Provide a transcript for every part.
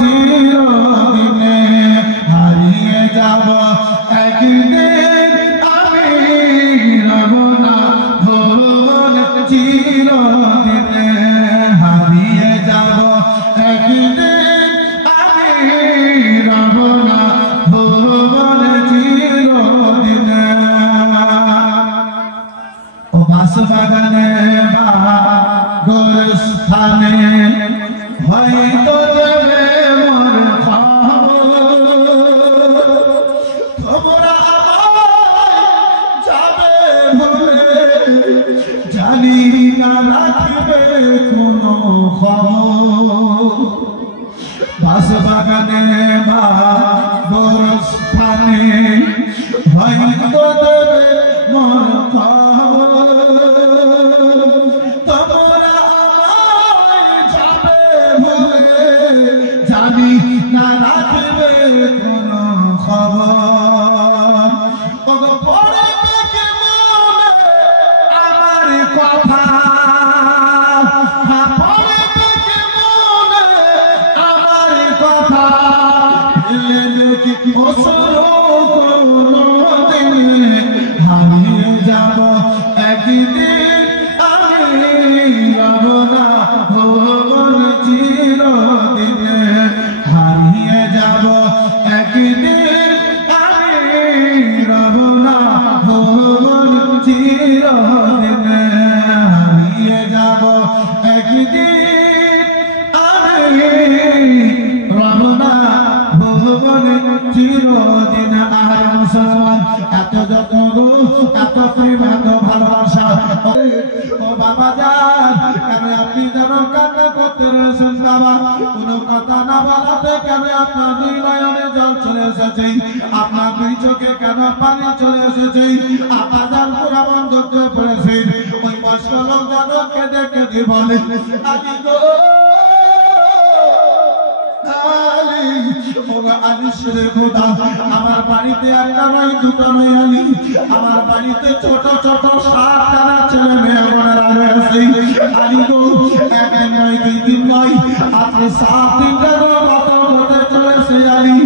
চিরদিনে হারিয়ে যাব একদিন আমি রব না ভুবন চিরদিনে হারিয়ে যাব একদিন আমি রব না ভুবন চিরদিনে ও বাঁশবাগানে বা গোরস্থানে হয়তো দেবে মোর খবর তোমরা আমায় যাবে ভুলে জানি না রাখবে কোনো খবর বাঁশবাগানে বা গোরস্থানে হয়তো দেবে মোর খবর জানি না রাখবে কোনো খবর পড়ে পেকে মনে আমার কথা পড়ে পেকে মনে আমার কথা দেখি কোনো দিন হারিয়ে যাব একদিন আমি রব না ভুবন চিরদিনে হারিয়ে যাব একদিন আমি রব না ভুবন চিরদিনে হারিয়ে যাব একদিন আমি রব না ভুবন চিরদিনে। আর মুসলমান এত যত্ন গো এত প্রেম এত ভালোবাসা ও বাবা যান কেন আপনি যেন কান্না করতে রয়েছেন বাবা কোনো কথা না বলাতে কেন আপনার দুই নয়নে জল চলে এসেছে আপনার দুই চোখে কেন পানি চলে এসেছে আপনার যান পুরা বন্ধ করে পড়েছেন ওই বয়স্ক লোক যেন কেঁদে কেঁদে বলে আমি গো আমার বাড়িতে একটা নয় দুটো নয় আলী আমার বাড়িতে ছোট ছোট 7 ছেলে মেয়ে রয়েছে আলী গো একদিন নয় 2 দিন নয় আপনি 7 দিনের মতো হতে চলেছে আলী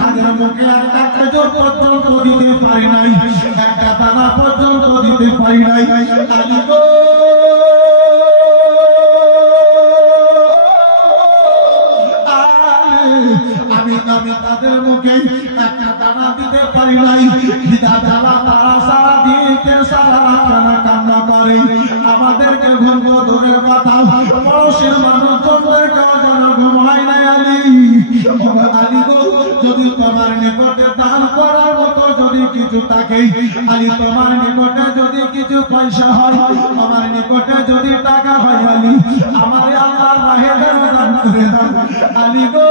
তাদের মুখে একটা খেজুর পর্যন্ত দিতে পারি নাই একটা দানা পর্যন্ত দিতে পারি নাই আলী গো আমি তাদের মুখে একটা দানা দিতে পারি নাই তারা সারা দিতে সারা কান্না করে আমাদেরকে ঘুম দূরের কথা পড়োশের মানুষজনদের যেন ঘুম হয় না আলী আলী গো যদি তোমার নিকটে দান করার মতো যদি কিছু থাকে আলী তোমার নিকটে যদি কিছু পয়সা হয় আমার নিকটে যদি টাকা হয় আলী আমার আল্লাহর রাহে দান করে দাও আলী গো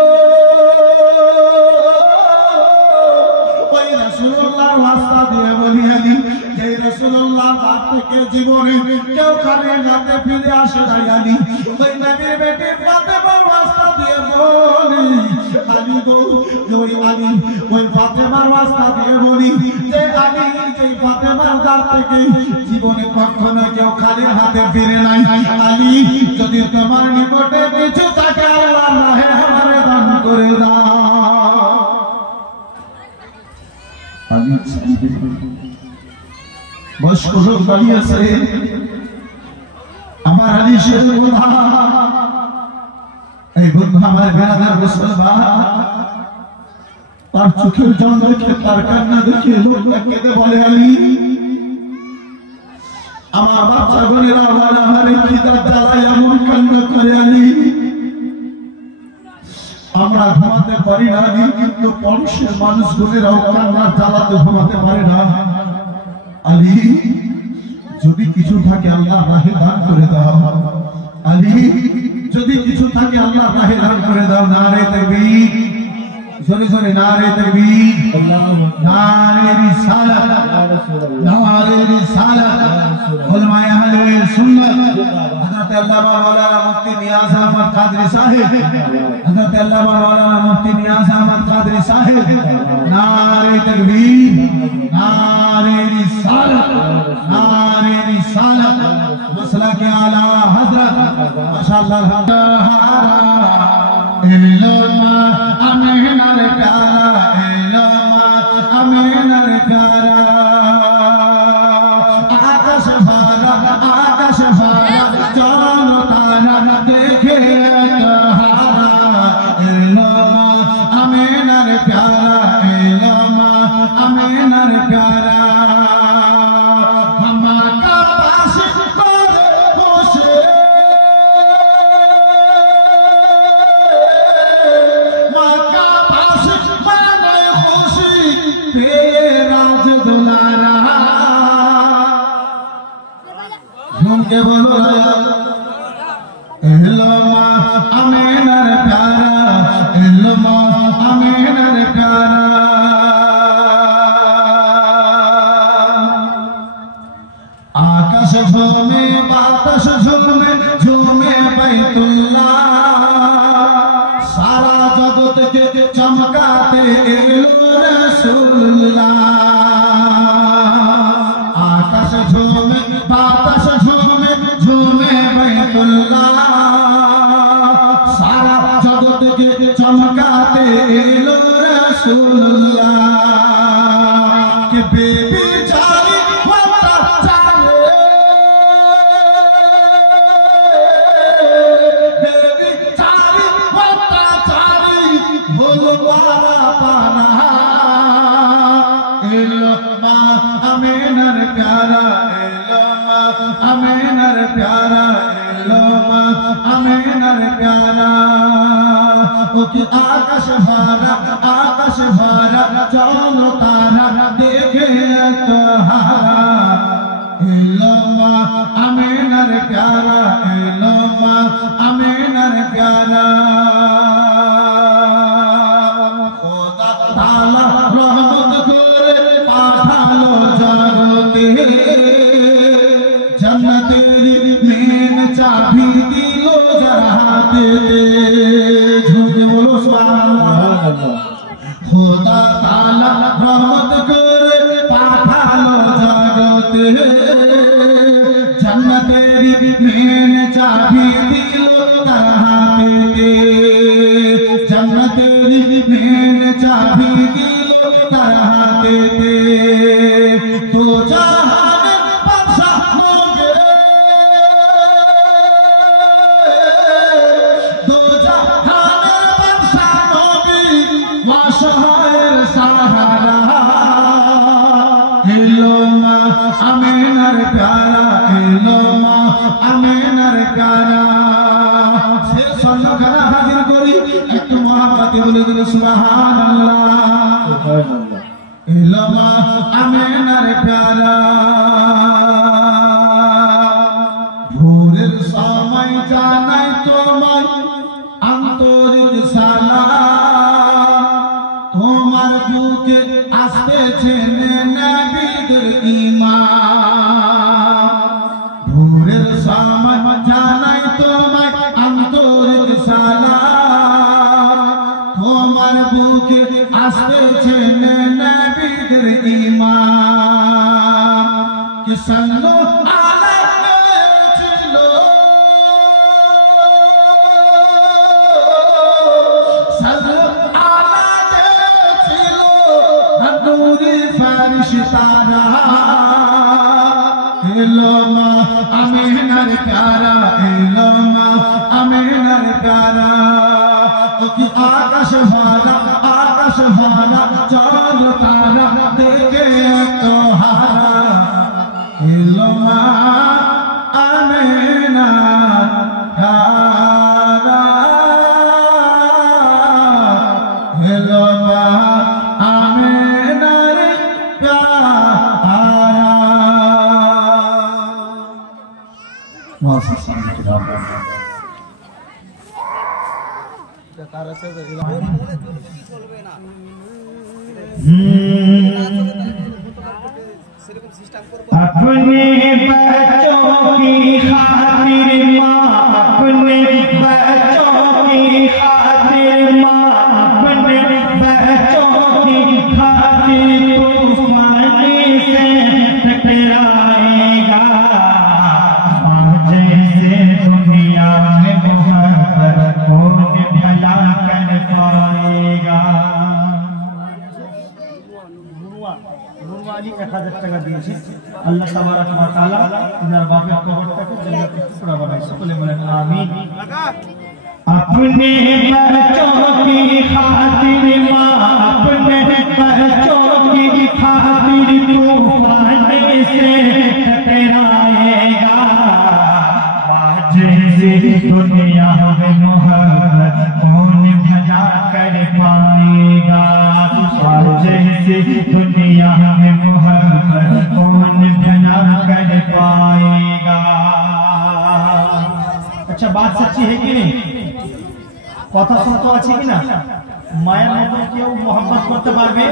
রাসূলুল্লাহর ওয়াস্তা দিয়ে বলি আলী যে রাসূলুল্লাহ তার থেকে জীবনে কেউ খালি রাতে ফিরে আসে নাই আলী ওই নবীর বেটি ফাতেমার ওয়াস্তা দিয়ে বলি আলী গো ওই আলী ওই ফাতেমার ওয়াস্তা দিয়ে বলি যে আলী যে ফাতেমার দার থেকে জীবনে কখনো কেউ খালি হাতে ফিরে নাই আলী যদি তোমার নিকটে কিছু থাকে আল্লাহর রাহে আমারে দান করে দাও বয়স্ক লোক দাঁড়িয়ে আছে আমার আলী শেরের কথা এই বন্ধু আমার বেড়াদার মুসলমান তার চোখের জল দেখে তার কান্না দেখে লোকটা কেঁদে বলে আলী আমার বাচ্চা বোনেরা আমার খিদার জ্বালায় এমন কান্না করে আলী আমরা ঘুমাতে পারি না কিন্তু পরশের মানুষগুলিরাও কান্নার জ্বালাতে ঘুমাতে পারে না আলী যদি কিছু থাকে আল্লাহর রাহে দান করে দাও আলী যদি কিছু থাকে আল্লাহর রাহে দান করে দাও নারে তাকবীর জোরে জোরে নারে তাকবীর নারে রিসালাত নারে রিসালাত উলামায়ে আহলে সুন্নাত হযরত আল্লামা মাওলানা মুফতি নিয়াজ আহমদ কাদরি সাহেব হযরত আল্লামা মাওলানা মুফতি নিয়াজ আহমদ কাদরি সাহেব নারে তাকবীর नारे रिसालत मसला के आला हजरत माशाअल्लाह एलो माँ आमीनार प्यारा एलो माँ आमीनार प्यारा आकाश भारा चरण तारा देखे तहारा एलो माँ आमीनार प्यारा एलो माँ आमीनार प्यारा मामा का पास करे खुशे माँ का पास माने खुशी तेरा जो दुलारा झूम के बोलो एलो माँ आमीनार प्यारा एलो माँ आमीनार प्यारा आकाश झूमे बाताश झूमे झूमे बैतुल्लाह सारा जगत के चमकाते एलो रसूलुल्लाह आकाश झूमे बाताश झूमे झूमे बैतुल्लाह सारा जगत के चमकाते एलो रसूलुल्लाह के बेबी जारी होता चाले बेबी जारी होता चारी भोलवारा पारा एलो माँ आमीनार प्यारा एलो माँ आमीनार प्यारा एलो माँ आमीनार प्यारा ओके आकाश भारा चलो तारा देखे तहारा एलो माँ आमीनार प्यारा एलो माँ आमीनार प्यारा खुदा ताला रहमत करे पाठालो जगते जन्नतेरी मेन चाबी दिलो जराते झूठे बोलो सुभान खुदा ताला रहमत करे पाठालो जगते जन्नतेरी मेन चाबी दिलो जराते जन्नतेरी मेन चाबी दिलो जराते तो जहान बादशाह होंगे दो जहान बादशाह होंगे वाशहार सहारा एलो माँ आमीनार प्यारा एलो माँ आमीनार प्यारा से स्वर्ण करा हाजिर करी एक मोहब्बत बोले दिल सुबहानाल्लाह एलो माँ आमीनार प्यारा भोरेर समय জানাই তোমায় আন্তরিক সালাম তোমার বুকে আসতেছে নবীদের ঈমান ভোরের সময় জানাই তোমায় আন্তরিক সালাম তোমার বুকে আসতেছে নবীদের ঈমান কে সাল্লু एलो माँ आमीनार प्यारा एलो माँ आमीनार प्यारा ओके आकाश भारा चलो तारा देखे तहारा एलो माँ आमीनार प्यारा एलो माँ आमीनार प्यारा अपने बच्चों की खातिर माँ अपने बच्चों की खातिर माँ अपने बच्चों की खातिर तूफान से टकराएगा जैसे दुनिया में मोहब्बत को भला कर 1000 টাকা দিয়েছে। আল্লাহ তাবারক ওয়া তাআলা ইনার বাপের কবরটাকে জান্নাতের টুকরা বানায়। সকলে বলেন আমিন। अपने बच्चों की खातिर माँ अपने बच्चों की खातिर तूफान से टकराएगा। जैसे दुनिया में मोहब्बत कौन भला कर पाएगा। जैसे दुनिया में मोहब्बत कौन भला कर पाएगा। अच्छा बात सच्ची है कि नहीं? কথা সত্য আছে কিনা? মায়ের মতো কেউ মোহাম্মত করতে পারবে?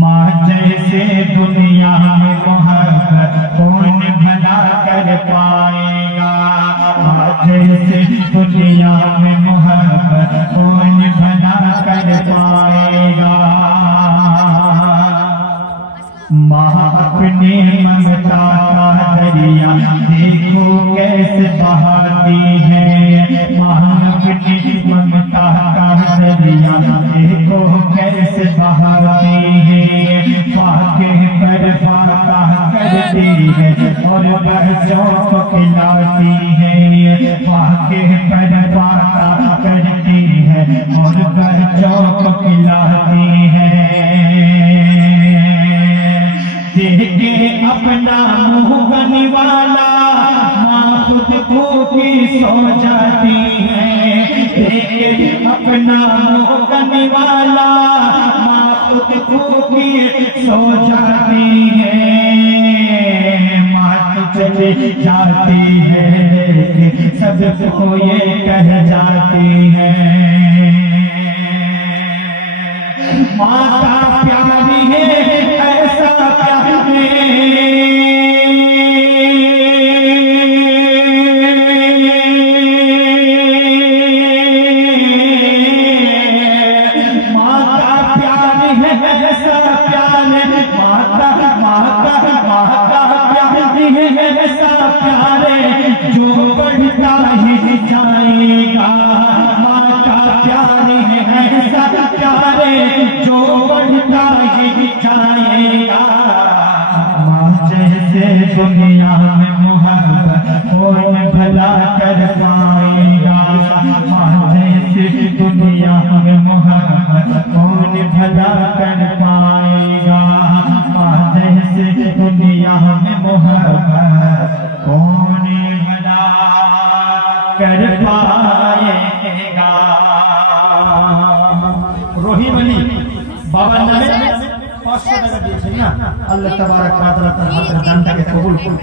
মা जैसे दुनिया में मोहब्बत कौन भला कर पाएगा। माँ जैसे दुनिया में मोहब्बत कौन भला कर पाएगा। माँ अपने ममता का दरिया देखो कैसे बहाती है। माँ अपनी ममता का दरिया देखो कैसे बहाती है। फाके पर फाका करती है और बच्चों को खिलाती है। फाके पर फाका करती है और बच्चों को खिलाती है। देखे अपना मुँह बनी वाला माँ खुद भूखी सो जाती है। देखे अपना मुँह बनी वाला माँ खुद भूखी सो जाती है। माँ तो चली जाती है सबको ये कह जाती है। माँ का प्यार है ऐसा प्यार है। माँ का प्यार है ऐसा प्यार है। माँ का प्यार है ऐसा प्यार जो बढ़ता ही जाएगा। माँ का प्यार है ऐसा प्यार जो बढ़ता ही जाएगा। माँ जैसे दुनिया में मोहब्बत कौन भला कर पाएगा। माँ जैसे दुनिया में मोहब्बत कौन भला कर पाएगा। माँ जैसे दुनिया में मोहब्बत कौन भला कर पाएगा। রহিম আলী বাবার নামে 500 টাকা দিয়েছেন না। আল্লাহ তাবারক ওয়া তাআলা তার হাতের দানটাকে কবুল করুন।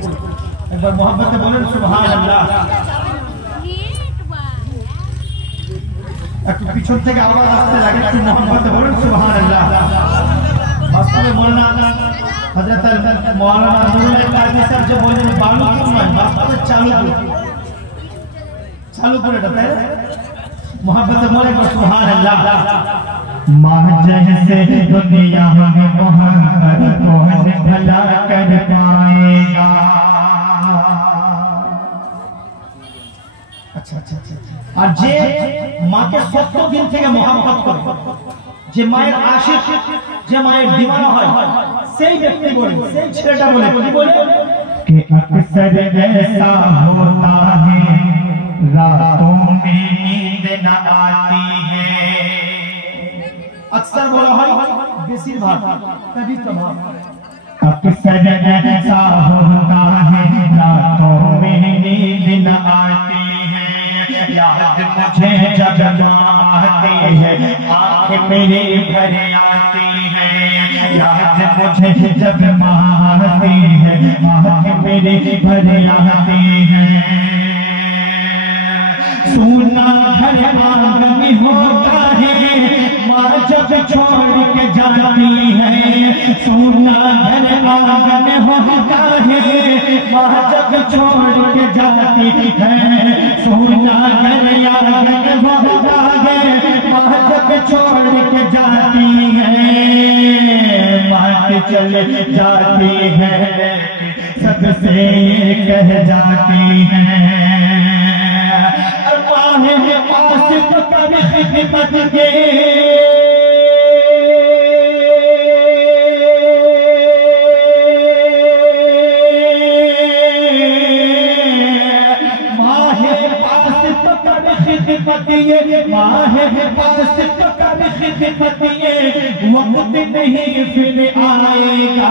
একবার মোহাম্মতে বলেন সুবহানাল্লাহ। একটু পিছন থেকে আওয়াজ আসতে লাগে, একটু মোহাম্মতে বলেন সুবহানাল্লাহ। আসলে বলনা হযরত মাওলানা নুরুল কাজী স্যার যে বলেন বালু কোন নয়, বাস্তবে চালু করে এটা তাই मोहब्बत बोले सुभान अल्लाह। माँ जैसे दुनिया में मोहब्बत कौन भला कर पाएगा। अच्छा अच्छा अच्छा। और जे माँ के 70 दिन থেকে मोहब्बत করে, যে মায়ের আশিক, যে মায়ের दीवाना হয়, সেই ব্যক্তি বলে, সেই ছেলেটা বলে কি বলে कि अक्सर ऐसा होता है रातों में नींद न आती है। अक्सर बोला है बेसिरभाग कभी कभार। अक्सर ऐसा होता है रातों में नींद न आती है। याद मुझे जब आती है आँख मेरी भर आती है। याद मुझे जब आती है आँख मेरी भर आती है। सुना घर आंगन होता है माँ जब छोड़ के जाती है। सुना घर आंगन होता है माँ जब छोड़ के जाती है। सुना घर आंगन होता है माँ जब छोड़ के जाती है। माँ चले जाती है सबसे कह जाती है। आसिफ कर खिदमत के ये माँ है पास तो कर खिदमत ये वक्त नहीं फिर आएगा।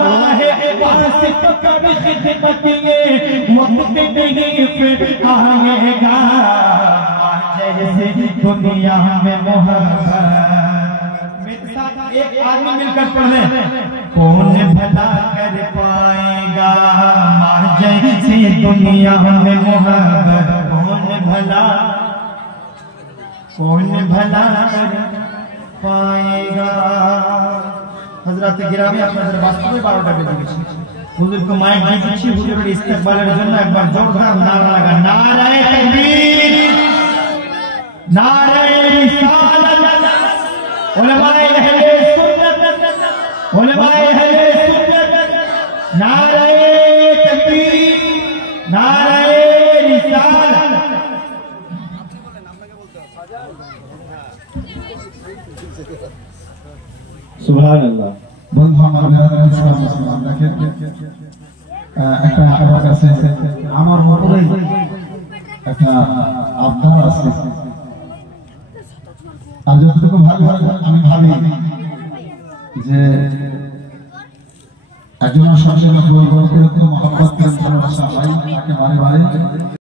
माँ है पास तो कर खिदमत ये वक्त नहीं फिर आएगा। जैसे दुनिया में मोहब्बत, मेरे साथ एक आदमी मिलकर पढ़ रहे, कौन भला कर पाएगा। माँ जैसे दुनिया में मोहब्बत, कौन भला कर पाएगा। हजरत गिरामी আপনাদের বাস্তবে 12টা বেজে গেছে। হুজুরকে মাইক দিয়ে দিচ্ছি, হুজুরের ইস্তেকবালের জন্য একবার জোরদার নারা লাগা, নারায়ে তাকবীর, নারায়ে রিসালাত, উলামায়ে আহলে সুন্নাত, উলামায়ে আহলে সুন্নাত, নারায়ে তাকবীর, নারায়ে রিসালাত। সুবহানাল্লাহ। বন্ধু আমার মুসলমান দেখেন, একটা আমার কাছে আমার মনে একটা আবদার আছে। আর যতটুকু ভালো আমি ভাবি যে একজন সঙ্গে বলবো মহব্বত করে ভালোবাসা হয়, তাকে বারে বারে